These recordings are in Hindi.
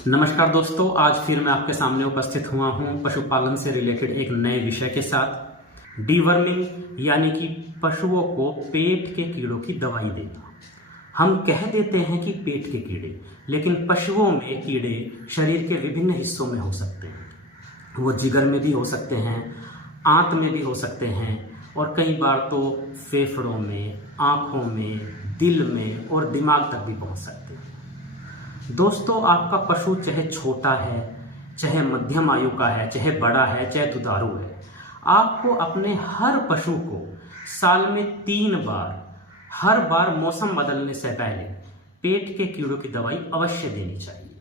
नमस्कार दोस्तों, आज फिर मैं आपके सामने उपस्थित हुआ हूं पशुपालन से रिलेटेड एक नए विषय के साथ। डीवर्मिंग यानी कि पशुओं को पेट के कीड़ों की दवाई देना। हम कह देते हैं कि पेट के कीड़े, लेकिन पशुओं में कीड़े शरीर के विभिन्न हिस्सों में हो सकते हैं। वो जिगर में भी हो सकते हैं, आंत में भी हो सकते हैं और कई बार तो फेफड़ों में, आँखों में, दिल में और दिमाग तक भी पहुंच सकते हैं। दोस्तों, आपका पशु चाहे छोटा है, चाहे मध्यम आयु का है, चाहे बड़ा है, चाहे दुधारू है, आपको अपने हर पशु को साल में 3 बार, हर बार मौसम बदलने से पहले पेट के कीड़ों की दवाई अवश्य देनी चाहिए।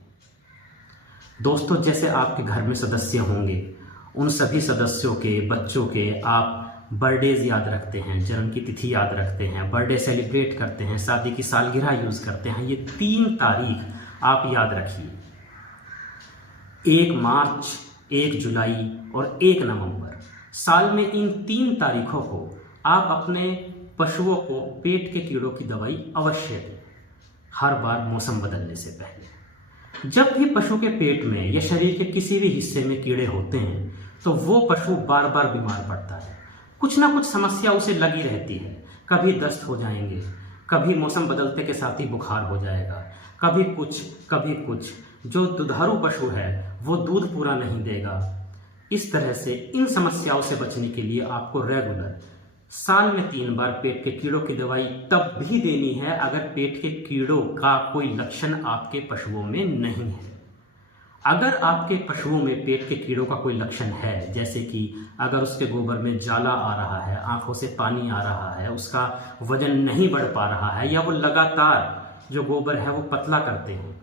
दोस्तों, जैसे आपके घर में सदस्य होंगे, उन सभी सदस्यों के बच्चों के आप बर्थडेज याद रखते हैं, जन्म की तिथि याद रखते हैं, बर्थडे सेलिब्रेट करते हैं, शादी की सालगिरह यूज करते हैं। ये 3 तारीख आप याद रखिए, 1 मार्च, 1 जुलाई और 1 नवंबर। साल में इन 3 तारीखों को आप अपने पशुओं को पेट के कीड़ों की दवाई अवश्य दें, हर बार मौसम बदलने से पहले। जब भी पशु के पेट में या शरीर के किसी भी हिस्से में कीड़े होते हैं तो वो पशु बार बार बीमार पड़ता है। कुछ ना कुछ समस्या उसे लगी रहती है। कभी दस्त हो जाएंगे, कभी मौसम बदलते के साथ ही बुखार हो जाएगा, कभी कुछ कभी कुछ। जो दुधारू पशु है वो दूध पूरा नहीं देगा। इस तरह से इन समस्याओं से बचने के लिए आपको रेगुलर साल में 3 बार पेट के कीड़ों की दवाई तब भी देनी है अगर पेट के कीड़ों का कोई लक्षण आपके पशुओं में नहीं है। अगर आपके पशुओं में पेट के कीड़ों का कोई लक्षण है, जैसे कि अगर उसके गोबर में जाला आ रहा है, आंखों से पानी आ रहा है, उसका वजन नहीं बढ़ पा रहा है, या वो लगातार जो गोबर है वो पतला करते हैं,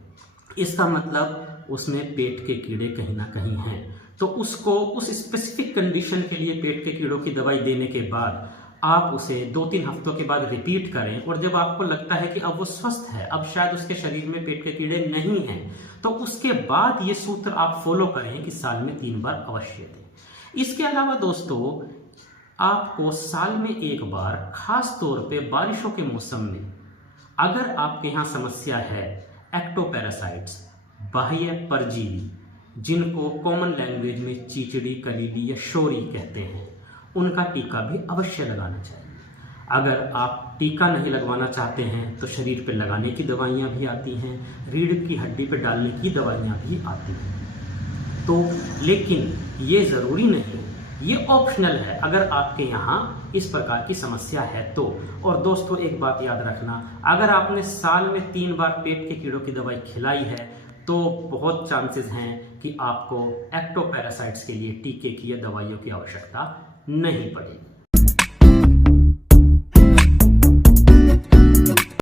इसका मतलब उसमें पेट के कीड़े कहीं ना कहीं हैं। तो उसको उस स्पेसिफिक कंडीशन के लिए पेट के कीड़ों की दवाई देने के बाद आप उसे 2-3 हफ्तों के बाद रिपीट करें, और जब आपको लगता है कि अब वो स्वस्थ है, अब शायद उसके शरीर में पेट के कीड़े नहीं हैं, तो उसके बाद ये सूत्र आप फॉलो करें कि साल में 3 बार अवश्य दें। इसके अलावा दोस्तों, आपको साल में 1 बार, खास तौर पे बारिशों के मौसम में, अगर आपके यहाँ समस्या है एक्टोपैरासाइट्स, बाह्य परजीवी, जिनको कॉमन लैंग्वेज में चीचड़ी, कलीली या शोरी कहते हैं, उनका टीका भी अवश्य लगाना चाहिए। अगर आप टीका नहीं लगवाना चाहते हैं तो शरीर पर लगाने की दवाइयाँ भी आती हैं, रीढ़ की हड्डी पर डालने की दवाइयाँ भी आती हैं। तो लेकिन ये ज़रूरी नहीं, ये ऑप्शनल है अगर आपके यहाँ इस प्रकार की समस्या है तो। और दोस्तों, एक बात याद रखना, अगर आपने साल में 3 बार पेट के कीड़ों की दवाई खिलाई है तो बहुत चांसेस हैं कि आपको एक्टोपैरासाइट्स के लिए टीके की या दवाइयों की आवश्यकता नहीं पड़ेगी।